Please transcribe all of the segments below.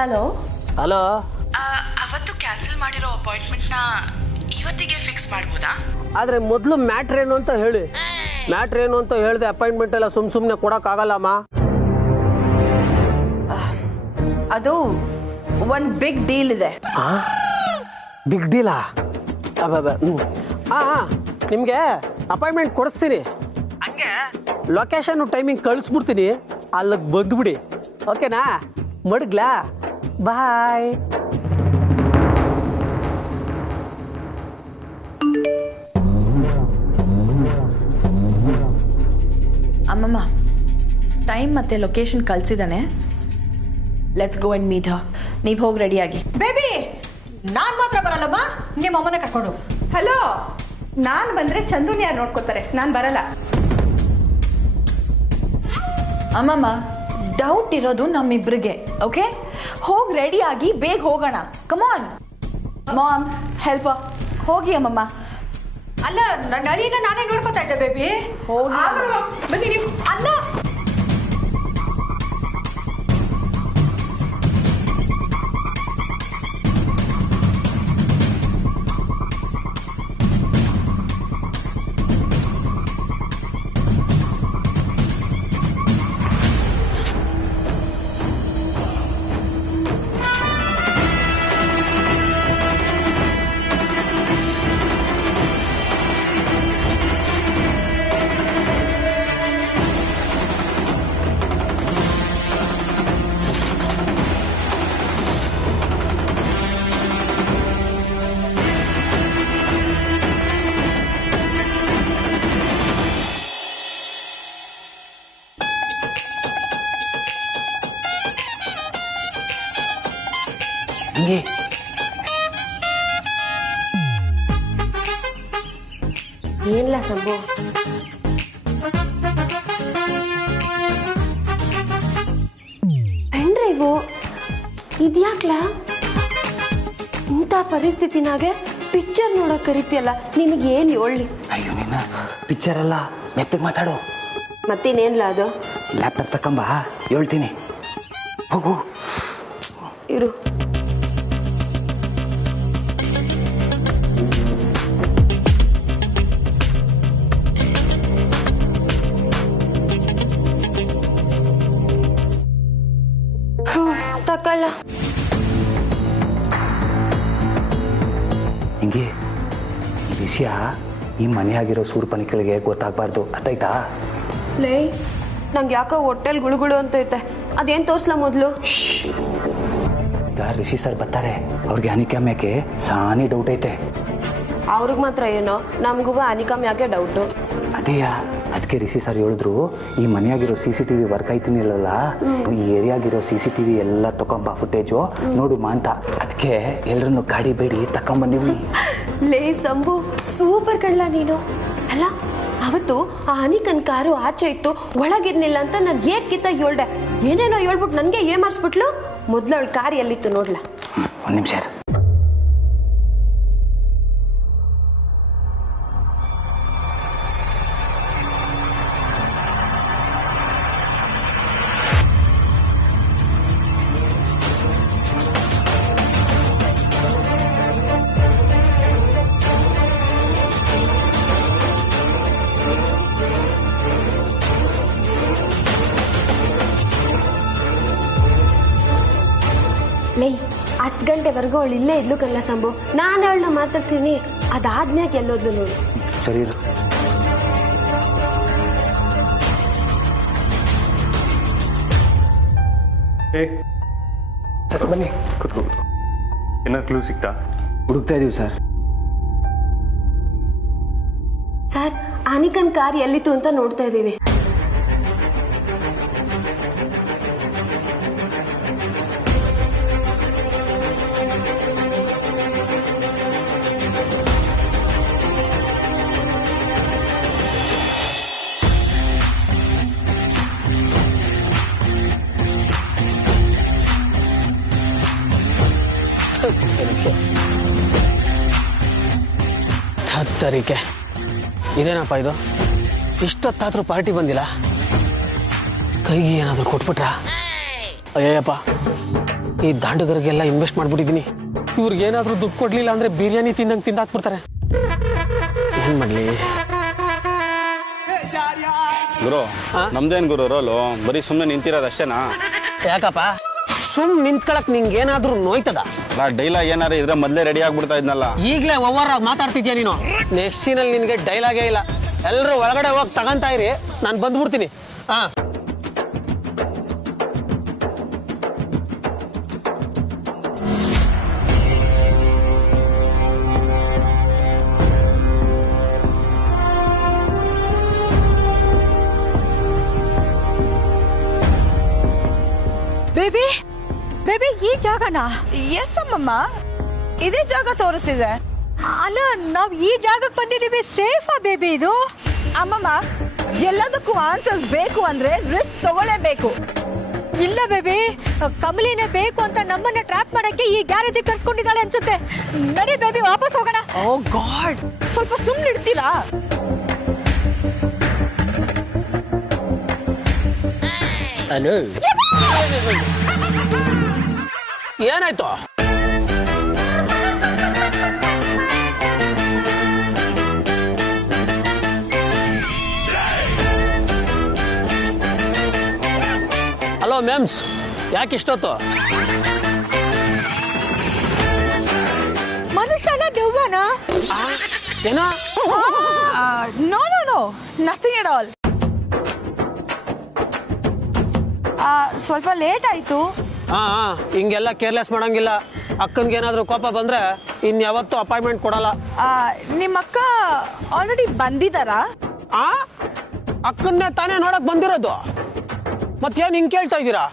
Hello hello. ಅವತ್ತು cancel ಮಾಡಿರೋ ಅಪಾಯಿಂಟ್ಮೆಂಟ್ನ ಇವತ್ತಿಗೆ ಫಿಕ್ಸ್ ಮಾಡ್ಬೋದಾ? ಆದರೆ ಮೊದಲು ಮ್ಯಾಟ್ರ್ ಏನು ಅಂತ ಹೇಳಿ. ಮ್ಯಾಟ್ರ್ ಏನು ಅಂತ ಹೇಳಿದೆ ಅಪಾಯಿಂಟ್ಮೆಂಟ್ ಎಲ್ಲ ಸುಮ್ಮನೆ ಕೊಡೋಕ್ಕಾಗಲ್ಲಮ್ಮ. ಅದು ಒಂದು ಬಿಗ್ ಡೀಲ್ ಇದೆ. ಬಿಗ್ ಡೀಲಾ? ಹಾಂ, ನಿಮಗೆ ಅಪಾಯಿಂಟ್ಮೆಂಟ್ ಕೊಡಿಸ್ತೀನಿ. ಹಂಗೆ ಲೊಕೇಶನ್ ಟೈಮಿಂಗ್ ಕಳಿಸ್ಬಿಡ್ತೀನಿ, ಅಲ್ಲಿಗೆ ಬಂದುಬಿಡಿ. ಓಕೆನಾ? ಮಡಗ್ಲಾ? ಬಾಯ್. ಅಮ್ಮಮ್ಮ ಟೈಮ್ ಮತ್ತೆ ಲೊಕೇಶನ್ ಕಳಿಸಿದ್ದಾನೆ. Let's go and meet her. ನೀವು ಹೋಗಿ ರೆಡಿಯಾಗಿ. ಬೇಬಿ, ನಾನು ಮಾತ್ರ ಬರಲ್ಲಮ್ಮ, ನಿಮ್ಮ ಅಮ್ಮನ ಕರ್ಕೊಂಡು. ಹಲೋ, ನಾನು ಬಂದರೆ ಚಂದ್ರನ್ ಯಾರು ನೋಡ್ಕೋತಾರೆ? ನಾನು ಬರಲ್ಲ. ಅಮ್ಮಮ್ಮ ಡೌಟ್ ಇರೋದು ನಮ್ಮಿಬ್ರಿಗೆ. ಓಕೆ, ಹೋಗಿ ರೆಡಿಯಾಗಿ ಬೇಗ ಹೋಗೋಣ. ಕಮಾನ್ ಮಾಮ್, ಹೆಲ್ಪ್. ಹೋಗಿ ಅಮ್ಮಮ್ಮ. ಅಲ್ಲ, ನನ್ನ ಅಳಿಯನ್ನ ನಾನೇ ನೋಡ್ಕೋತಾ ಇದ್ದೆ ಬೇಬಿ. ಹೋಗಿ ಬನ್ನಿ ನೀವು. ಅಲ್ಲ, ಏನಿಲ್ಲ ಸಂಭು, ಪೆನ್ ಡ್ರೈವು ಇದ್ಯಾಕ್ಲ? ಇಂಥ ಪರಿಸ್ಥಿತಿನಾಗೆ ಪಿಕ್ಚರ್ ನೋಡಕ್ ಕರಿತೀಯಲ್ಲ, ನಿನಗೇನು ಹೇಳಿ? ಅಯ್ಯೋ ನಿನ್ನ ಪಿಕ್ಚರ್ ಅಲ್ಲ, ಮೆತ್ತಗೆ ಮಾತಾಡು. ಮತ್ತೇನೇನ್ಲ ಅದು? ಲ್ಯಾಪ್ಟಾಪ್ ತಕೊಂಬ, ಹೇಳ್ತೀನಿ. ಹೋಗು. ಇರು. ತಕೊಳ್ಳ. ಹಿಂಗೆ ಈ ವಿಷಯ ಈ ಮನೆಯಾಗಿರೋ ಸೂರ್ಪನಿಗಳಿಗೆ ಗೊತ್ತಾಗಬಾರ್ದು, ಅರ್ಥಾಯ್ತಾ? ಲೇ, ನಂಗೆ ಯಾಕೋ ಹೊಟ್ಟೆಲ್ ಗುಳುಗುಳು ಅಂತೈತೆ. ಅದೇನು ತೋರ್ಸ್ಲ ಮೊದಲು? ಈಗ ರಿಷಿ ಸರ್ ಬರ್ತಾರೆ, ಅವ್ರಿಗೆ ಅನಿಕಾಮ್ಯಕ್ಕೆ ಸಾನಿ ಡೌಟ್ ಐತೆ. ಅವ್ರಿಗೆ ಮಾತ್ರ ಏನೋ, ನಮಗೂ ಅನಿಕಮ್ ಯಾಕೆ ಡೌಟು. ಅದೇಯ, ಅದಕ್ಕೆ ರಿಷಿ ಸರ್ ಹೇಳಿದ್ರು, ಈ ಮನೆಯಾಗಿರೋ CCTV ವರ್ಕ್ ಆಯ್ತೀನಿಲ್ಲಲ್ಲ, ಈ ಏರಿಯಾಗಿರೋ CCTV ಎಲ್ಲ ತಕೊಂಬ ಫುಟೇಜು ನೋಡುಮ ಅಂತ. ಅದಕ್ಕೆ ಎಲ್ಲರನ್ನು ಗಾಡಿ ಬೇಡಿ ತಕೊಂಬಂದಿವಿ. ಲೇ ಸಂಭು, ಸೂಪರ್ ಕಣ್ಲ ನೀನು. ಅಲ್ಲ, ಅವತ್ತು ಆ ಅನಿಕನ್ ಕಾರು ಆಚೆ ಇತ್ತು, ಒಳಗಿರ್ನಿಲ್ಲ ಅಂತ ನಾನು ಏಕಿತ್ತ ಹೇಳ್ದೆ. ಏನೇನೋ ಹೇಳ್ಬಿಟ್ಟು ನನಗೆ ಏಮಾರಿಸ್ಬಿಟ್ಲು. ಮೊದ್ಲು ಅವಳು ಕಾರ್ ಎಲ್ಲಿತ್ತು ನೋಡ್ಲ. ಒಂದು ನಿಮಿಷ. ಲೇ, 10 ಗಂಟೆವರೆಗೂ ಅವಳು ಇಲ್ಲೇ ಇದ್ಲು ಕಲ್ಲ ಸಂಭು. ನಾನು ಅವಳನ್ನ ಮಾತಾಡ್ತೀನಿ, ಅದಾದ್ಮ್ಯಾಗ ಎಲ್ಲೋದ್ಲು ನೋಡು. ಸರಿ, ಬನ್ನಿ ಕೂತ್ಕೋ. ಏನಾದ್ರು ಕ್ಲೂ ಸಿಗ್ತಾ? ಹುಡುಕ್ತಾ ಇದೀವಿ ಸರ್. ಸರ್, ಅನಿಕನ್ ಕಾರ್ ಎಲ್ಲಿತ್ತು ಅಂತ ನೋಡ್ತಾ ಇದ್ದೀವಿ. ತತ್ತರಿಕೆ ಇದೇನಪ್ಪ ಇದು? ಇಷ್ಟೊತ್ತಾದ್ರೂ ಪಾರ್ಟಿ ಬಂದಿಲ್ಲ. ಕೈಗೆ ಏನಾದರೂ ಕೊಟ್ಬಿಟ್ರಾ? ಅಯ್ಯಪ್ಪ, ಈ ದಾಂಡುಗರಿಗೆಲ್ಲ ಇನ್ವೆಸ್ಟ್ ಮಾಡ್ಬಿಟ್ಟಿದ್ದೀನಿ. ಇವ್ರಿಗೆ ಏನಾದರೂ ದುಡ್ಡು ಕೊಡ್ಲಿಲ್ಲ ಅಂದ್ರೆ ಬಿರಿಯಾನಿ ತಿಂದಂಗೆ ತಿಂದಾಕ್ಬಿಡ್ತಾರೆ. ಏನ್ ಮಾಡ್ಲಿ ಗುರು? ನಮ್ದೇನ್ ಗುರು ರೋಲು? ಬರೀ ಸುಮ್ಮನೆ ನಿಂತಿರೋದು ಅಷ್ಟೇನಾ? ಯಾಕಪ್ಪ ಸುಮ್ ನಿಂತ್ಕೊಳಕ್ ನಿಂಗೆ ಏನಾದ್ರೂ ನೋಯ್ತದ? ಡೈಲಾಗ್ ಏನಾರ ಇದ್ರೆ ಮೊದಲೇ ರೆಡಿ ಆಗ್ಬಿಡ್ತಾ ಇದ್ನಲ್ಲ. ಈಗಲೇ ಓವರ್ ಮಾತಾಡ್ತಿದ್ಯಾ ನೀನು. ನೆಕ್ಸ್ಟ್ ಸೀನಲ್ಲಿ ನಿನ್ಗೆ ಡೈಲಾಗೇ ಇಲ್ಲ. ಎಲ್ಲರೂ ಒಳಗಡೆ ಹೋಗಿ ತಗೊಂತಾ ಇರಿ, ನಾನು ಬಂದ್ಬಿಡ್ತೀನಿ. ಹಾ ಬೇಬಿ ಬೇಬಿ ಈ ಜಾಗನಾ? ಎಸ್ ಅಮ್ಮಮ್ಮ, ಇದೇ ಜಾಗ ತೋರಿಸ್ತಿದೆ. ಅಲ್ಲ ನಾವ್ ಈ ಜಾಗಕ್ಕೆ ಬಂದಿದೀವಿ. ಸೇಫಾ ಬೇಬಿ ಇದು? ಅಮ್ಮಮ್ಮ, ಎಲ್ಲದಕ್ಕೂ ಆನ್ಸರ್ಸ್ ಬೇಕು ಅಂದ್ರೆ ರಿಸ್ಕ್ ತಗೊಳ್ಳೇಬೇಕು. ಇಲ್ಲ ಬೇಬಿ, ಕಮಲಿನೇ ಬೇಕು ಅಂತ ನಮ್ಮನ್ನ ಟ್ರ್ಯಾಪ್ ಮಾಡಕ್ಕೆ ಈ ಗ್ಯಾರೇಜ್ ಕರ್ಸ್ಕೊಂಡಿದ್ದಾಳೆ ಅನ್ಸುತ್ತೆ. ನಡಿ ಬೇಬಿ, ವಾಪಸ್ ಹೋಗೋಣ. ಓ ಗಾಡ್, ಸ್ವಲ್ಪ ಸುಮ್ಮನೆ ಇಡ್ತೀರಾ? ಏನಾಯ್ತು? ಹಲೋ ಮ್ಯಾಮ್ಸ್, ಯಾಕೆ ಇಷ್ಟೊತ್ತು? ಮನುಷ್ಯನ ದೆವ್ವನ? ಏನೋ no no no, nothing at all. ಸ್ವಲ್ಪ ಲೇಟ್ ಆಯ್ತು. ಹಾ ಹಿಂಗೆಲ್ಲ ಕೇರ್ಲೆಸ್ ಮಾಡಂಗಿಲ್ಲ. ಅಕ್ಕನ್ಗೆ ಏನಾದರೂ ಕೋಪ ಬಂದ್ರೆ ಇನ್ಯಾವತ್ತೂ ಅಪಾಯಿಂಟ್ಮೆಂಟ್ ಕೊಡಲ್ಲ. ನಿಮ್ಮ ಅಕ್ಕ ಆಲ್ರೆಡಿ ಬಂದಿದ್ದಾರಾ? ಆ ಅಕ್ಕನ್ನೇ ತಾನೇ ನೋಡಕ್ ಬಂದಿರೋದು. ಮತ್ತೇನು ಹಿಂಗೆ ಕೇಳ್ತಾ ಇದ್ದೀರಾ?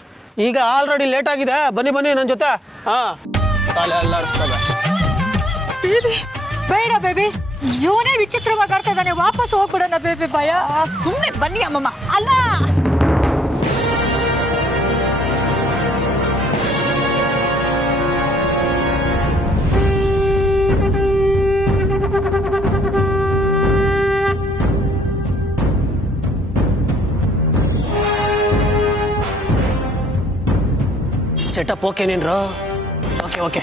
ಈಗ ಆಲ್ರೆಡಿ ಲೇಟ್ ಆಗಿದೆ, ಬನ್ನಿ ಬನ್ನಿ ನನ್ನ ಜೊತೆ. ಹಾ ತಲೆ ಅಲ್ಲಾಡಿಸ್ತವೆ. ಬೇಡ ಬೇಬಿ, ಇವನೇ ವಿಚಿತ್ರವಾಗಿ ಆಡ್ತಾ ಇದ್ದಾನೆ. ವಾಪಸ್ ಹೋಗ್ಬಿಡೋಣ ಬೇಬಿ. ಭಯ. ಸುಮ್ಮನೆ ಬನ್ನಿ ಅಮ್ಮಮ್ಮ. ಅಲ್ಲ, ಸೆಟಪ್ ಓಕೆ ನೀನ್ರು? Okay okay.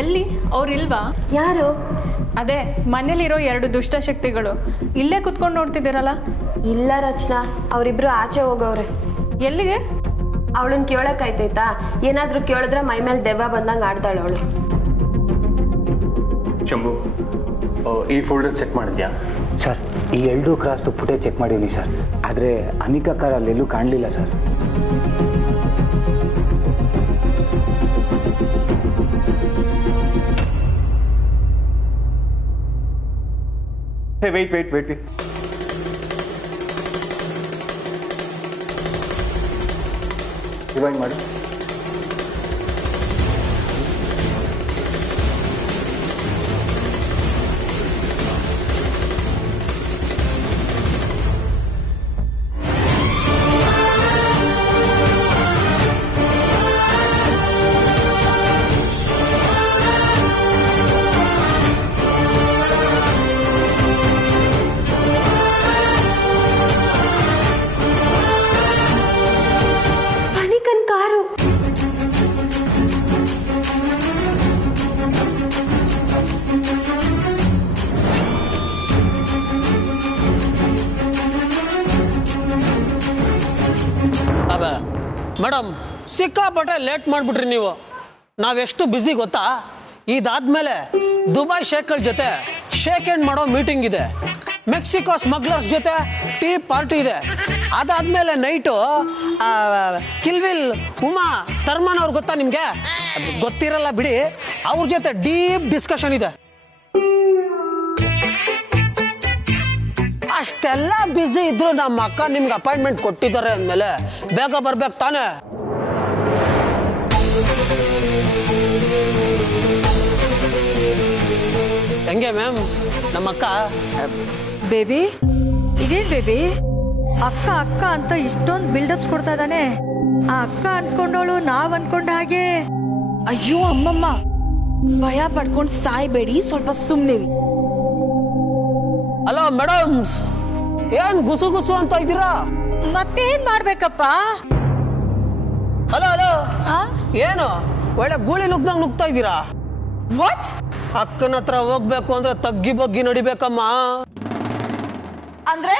ಎಲ್ಲಿ ಅವ್ರಿಲ್ವಾ? ಯಾರು? ಅದೇ ಮನೇಲಿರೋ 2 ದುಷ್ಟಶಕ್ತಿಗಳು ಇಲ್ಲೇ ಕುತ್ಕೊಂಡು ನೋಡ್ತಿದ್ದೀರಲ್ಲ. ಇಲ್ಲ ರಚನಾ, ಅವರಿಬ್ರು ಆಚೆ ಹೋಗವ್ರೆ. ಎಲ್ಲಿಗೆ? ಅವಳನ್ನ ಕೇಳಕ್ಕಾಯ್ತೈತಾ? ಏನಾದ್ರೂ ಕೇಳಿದ್ರೆ ಮೈ ಮೇಲೆ ದೆವ್ವ ಬಂದಂಗೆ ಆಡ್ತಾಳೆ ಅವಳು. ಶಂಭು, ಈ ಫೋಲ್ಡರ್ ಚೆಕ್ ಮಾಡಿದ್ಯಾ? ಸರ್, ಈ 2 ಕ್ರಾಸ್ದು ಫುಟೇಜ್ ಚೆಕ್ ಮಾಡಿದ್ದೀನಿ ಸರ್. ಆದರೆ ಅನಿಕಾ ಕಾರ್ ಅಲ್ಲೆಲ್ಲೂ ಕಾಣಲಿಲ್ಲ ಸರ್. Hey, wait. Rewind ಮಾಡಿ. ಮೇಡಮ್, ಸಿಕ್ಕಾಪಟ್ಟೆ ಲೇಟ್ ಮಾಡಿಬಿಟ್ರಿ ನೀವು. ನಾವೆಷ್ಟು ಬ್ಯುಸಿ ಗೊತ್ತಾ? ಇದಾದ್ಮೇಲೆ ದುಬೈ ಶೇಖ್ಗಳ ಜೊತೆ ಶೇಕ್ ಹ್ಯಾಂಡ್ ಮಾಡೋ ಮೀಟಿಂಗ್ ಇದೆ, ಮೆಕ್ಸಿಕೋ ಸ್ಮಗ್ಲರ್ಸ್ ಜೊತೆ ಟೀ ಪಾರ್ಟಿ ಇದೆ, ಅದಾದ್ಮೇಲೆ ನೈಟು ಕಿಲ್ವಿಲ್ ಉಮಾ ತರ್ಮನ್ ಅವ್ರು ಗೊತ್ತಾ ನಿಮ್ಗೆ? ಗೊತ್ತಿರಲ್ಲ ಬಿಡಿ, ಅವ್ರ ಜೊತೆ ಡೀಪ್ ಡಿಸ್ಕಷನ್ ಇದೆ. ಅಷ್ಟೆಲ್ಲ ಬ್ಯುಸಿ ಇದ್ರು ನಮ್ಮ ಅಕ್ಕ ನಿಮ್ಗೆ ಅಪಾಯಿಂಟ್ಮೆಂಟ್ ಕೊಟ್ಟಿದ್ದಾರೆ ಅಂದಮೇಲೆ ಬೇಗ ಬರ್ಬೇಕು ತಾನೆ? ಹೆಂಗೆ ಮ್ಯಾಮ್ ನಮ್ಮ ಅಕ್ಕ? ಬೇಬಿ ಇದೇನ್ ಬೇಬಿ, ಅಕ್ಕ ಅಕ್ಕ ಅಂತ ಇಷ್ಟೊಂದು ಬಿಲ್ಡಪ್ಸ್ ಕೊಡ್ತಾ ಇದ್ದಾನೆ. ಆ ಅಕ್ಕ ಅನ್ಸ್ಕೊಂಡವಳು ನಾವ್ ಅನ್ಕೊಂಡ ಹಾಗೆ. ಅಯ್ಯೋ ಅಮ್ಮಮ್ಮ, ಭಯ ಪಡ್ಕೊಂಡು ಸಾಯ್ಬೇಡಿ, ಸ್ವಲ್ಪ ಸುಮ್ಮನಿರಿ. ಹಲೋ ಮೇಡಮ್ಸ್, ಏನ್ ಗುಸು ಗುಸು ಅಂತ ಇದ್ದೀರಾ? ಮತ್ತೇನ್ ಮಾಡ್ಬೇಕಪ್ಪ? ಹಲೋ ಹಲೋ, ಏನು ಒಳ್ಳೆ ಗೂಳಿ ನುಗ್ದಂಗ್ ನುಗ್ತಾ ಇದ್ದೀರಾ? ವಾಟ್? ಅಕ್ಕನ ಹತ್ರ ಹೋಗ್ಬೇಕು ಅಂದ್ರೆ ತಗ್ಗಿ ಬಗ್ಗಿ ನಡಿಬೇಕಮ್ಮ. ಅಂದ್ರೆ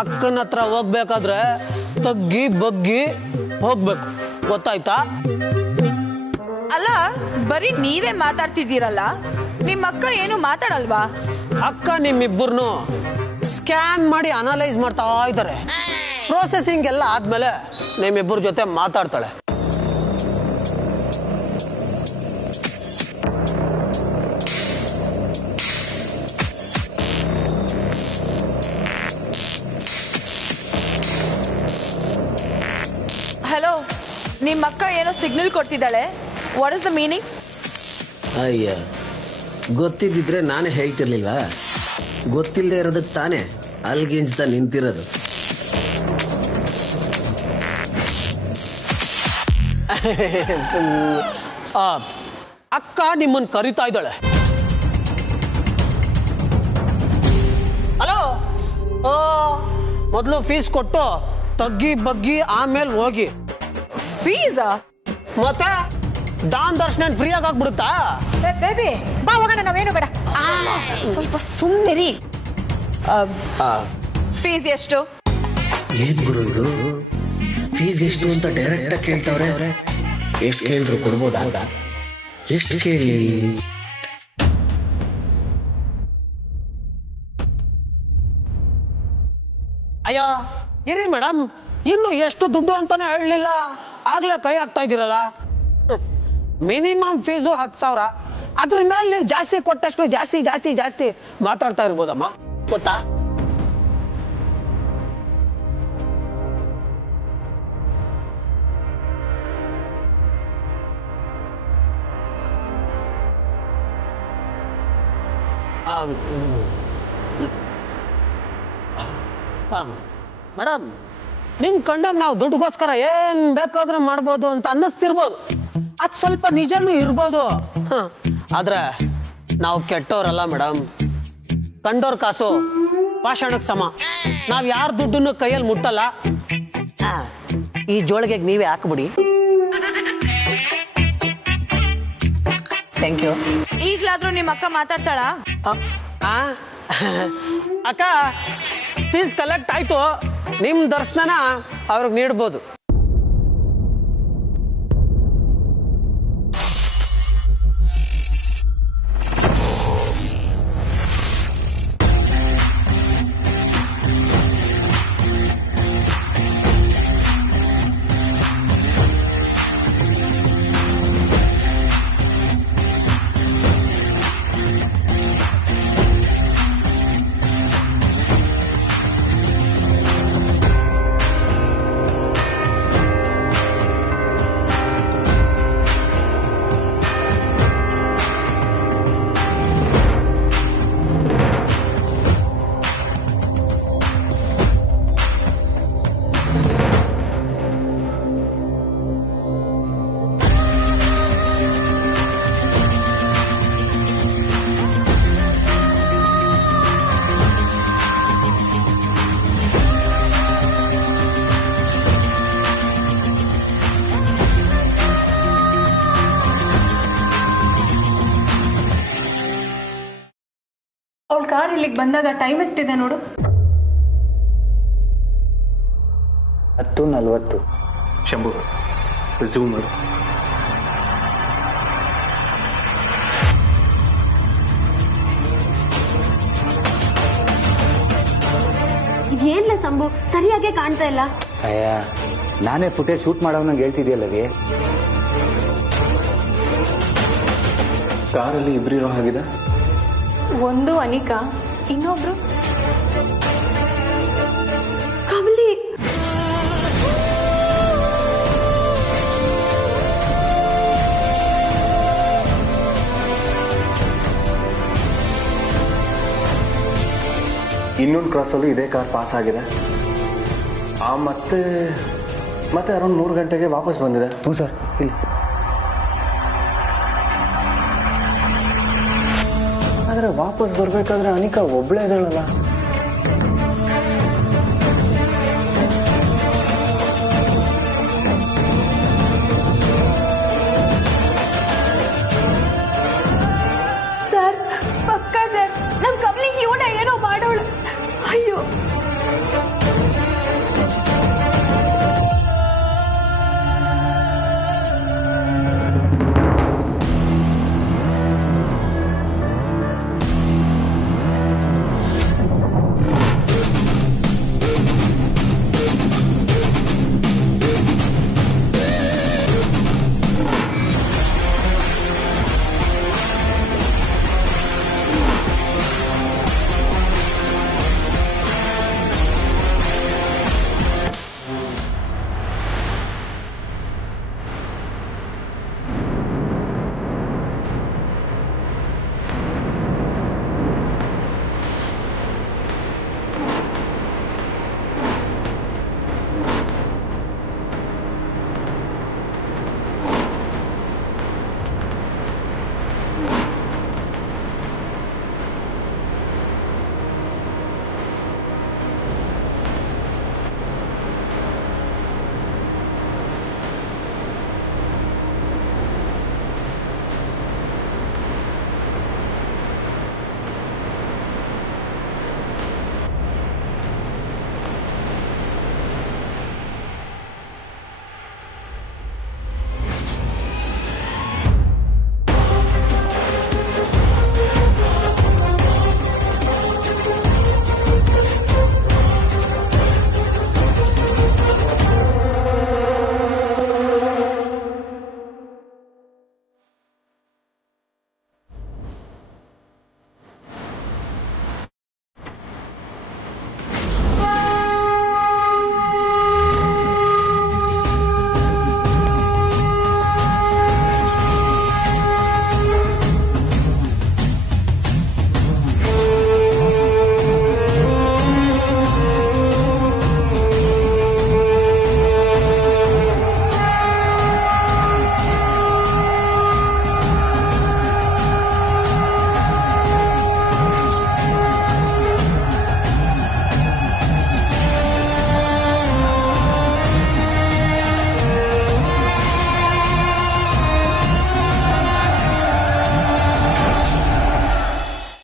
ಅಕ್ಕನ ಹತ್ರ ಹೋಗ್ಬೇಕಾದ್ರೆ ತಗ್ಗಿ ಬಗ್ಗಿ ಹೋಗ್ಬೇಕು, ಗೊತ್ತಾಯ್ತಾ? ಅಲ್ಲ, ಬರೀ ನೀವೇ ಮಾತಾಡ್ತಿದ್ದೀರಲ್ಲ, ನಿಮ್ಮ ಅಕ್ಕ ಏನು ಮಾತಾಡಲ್ವಾ? ಅಕ್ಕ ನಿಮ್ಮಿಬ್ಬರನ್ನು ಸ್ಕ್ಯಾನ್ ಮಾಡಿ ಅನಲೈಸ್ ಮಾಡ್ತಾ ಇದ್ದಾರೆ. ಪ್ರೊಸೆಸಿಂಗ್ ಎಲ್ಲ ಆದ್ಮೇಲೆ ನಿಮ್ಮಿಬ್ಬರ ಜೊತೆ ಮಾತಾಡ್ತಾಳೆ. ಹಲೋ, ನಿಮ್ಮ ಅಕ್ಕ ಏನೋ ಸಿಗ್ನಲ್ ಕೊಡ್ತಿದ್ದಾಳೆ. What is the meaning? ಅಯ್ಯ, ಗೊತ್ತಿದ್ದಿದ್ರೆ ನಾನೇ ಹೇಳ್ತಿರ್ಲಿಲ್ವಾ? ಗೊತ್ತಿಲ್ಲದೆ ಇರೋದಕ್ಕೆ ತಾನೇ ಅಲ್ಗಿಂಜ್ತಾ ನಿಂತಿರೋದು. ಅಕ್ಕ ನಿಮ್ಮನ್ನು ಕರಿತಾ ಇದ್ದಾಳೆ. ಹಲೋ, ಮೊದಲು ಫೀಸ್ ಕೊಟ್ಟು ತಗ್ಗಿ ಬಗ್ಗಿ ಆಮೇಲೆ ಹೋಗಿ. ಫೀಸಾ? ಮತ್ತೆ ದಾನ್ ದರ್ಶನ ಫ್ರೀಯಾಗಿ ಆಗ್ಬಿಡುತ್ತಾ? ಬೇಬಿ ಬಾ ಹೋಗೋಣ, ನಾವೇನು ಬೇಡ. ಸ್ವಲ್ಪ ಸುಮ್ಮನಿರಿ. ಫೀಸ್ ಎಷ್ಟು? ಏನ್ ಬರೋದು? ಫೀಸ್ ಎಷ್ಟು ಅಂತ ಡೈರೆಕ್ಟ್ ಆಗಿ ಕೇಳ್ತಾವ್ರೆ. ಎಷ್ಟು ಹೇಳಿದ್ರು ಕೊಡ್ಬೋದಾ? ಎಷ್ಟು ಕೇಳಿ? ಅಯ್ಯೋ ಇರಿ ಮೇಡಮ್, ಇನ್ನು ಎಷ್ಟು ದುಡ್ಡು ಅಂತಾನೆ ಹೇಳಲಿಲ್ಲ, ಆಗ್ಲೇ ಕೈ ಹಾಕ್ತಾ ಇದ್ದೀರಲ್ಲ. Minimum fees 10,000. ಅದ್ರ ಮೇಲೆ ನೀವು ಜಾಸ್ತಿ ಕೊಟ್ಟಷ್ಟು ಜಾಸ್ತಿ ಜಾಸ್ತಿ ಜಾಸ್ತಿ ಮಾತಾಡ್ತಾ ಇರ್ಬೋದಮ್ಮ, ಗೊತ್ತಾ? ಮೇಡಮ್, ನಿಮ್ ಕಂಡಾಗ ನಾವು ದುಡ್ಡುಗೋಸ್ಕರ ಏನ್ ಬೇಕಾದ್ರೂ ಮಾಡ್ಬೋದು ಅಂತ ಅನ್ನಿಸ್ತಿರ್ಬೋದು, ಅದ್ ಸ್ವಲ್ಪ ನಿಜನೂ ಇರ್ಬೋದು. ಆದ್ರೆ ನಾವು ಕೆಟ್ಟವ್ರಲ್ಲ ಮೇಡಮ್. ಕಂಡೋರ್ ಕಾಸು ಪಾಷಾಣಕ್ಕೆ ಸಮ. ನಾವ್ ಯಾರ ದುಡ್ಡನ್ನು ಕೈಯಲ್ಲಿ ಮುಟ್ಟಲ್ಲ. ಈ ಜೋಳಿಗೆಗೆ ನೀವೇ ಹಾಕ್ಬಿಡಿ. Thank you. ಈಗ್ಲಾದ್ರೂ ನಿಮ್ಮ ಅಕ್ಕ ಮಾತಾಡ್ತಾಳ? ಅಕ್ಕ, ಫೀಸ್ ಕಲೆಕ್ಟ್ ಆಯ್ತು, ನಿಮ್ ದರ್ಶನ ಅವ್ರಿಗೆ ನೀಡ್ಬೋದು. ಅವಳ ಕಾರ್ ಇಲ್ಲಿಗೆ ಬಂದಾಗ ಟೈಮ್ ಎಷ್ಟಿದೆ ನೋಡು. 10:40. ಶಂಭು ಝೂಮ್ ಮಾಡು. ಸಂಭು ಸರಿಯಾಗಿ ಕಾಣ್ತಾ ಇಲ್ಲ. ಅಯ್ಯ ನಾನೇ ಫುಟೇಜ್ ಶೂಟ್ ಮಾಡೋ ನಂಗೆ ಹೇಳ್ತಿದ್ಯಲ್ಲವೇ. ಕಾರಲ್ಲಿ ಇಬ್ರಿರೋ ಹಾಗಿದೆ. ಒಂದು ಅನಿಕಾ, ಇನ್ನೊಬ್ರು ಕಮಲಿ. ಇನ್ನೊಂದು ಕ್ರಾಸಲ್ಲೂ ಇದೇ ಕಾರ್ ಪಾಸ್ ಆಗಿದೆ. ಮತ್ತೆ ಅರೌಂಡ್ 3 ಗಂಟೆಗೆ ವಾಪಸ್ ಬಂದಿದೆ. ಹ್ಞೂ ಸರ್. ಇಲ್ಲ ಆದರೆ ವಾಪಸ್ ಬರಬೇಕಾದ್ರೆ ಅನಿಕಾ ಒಬ್ಳೇ ಇದ್ದಾಳಲ್ಲ. ಸರ್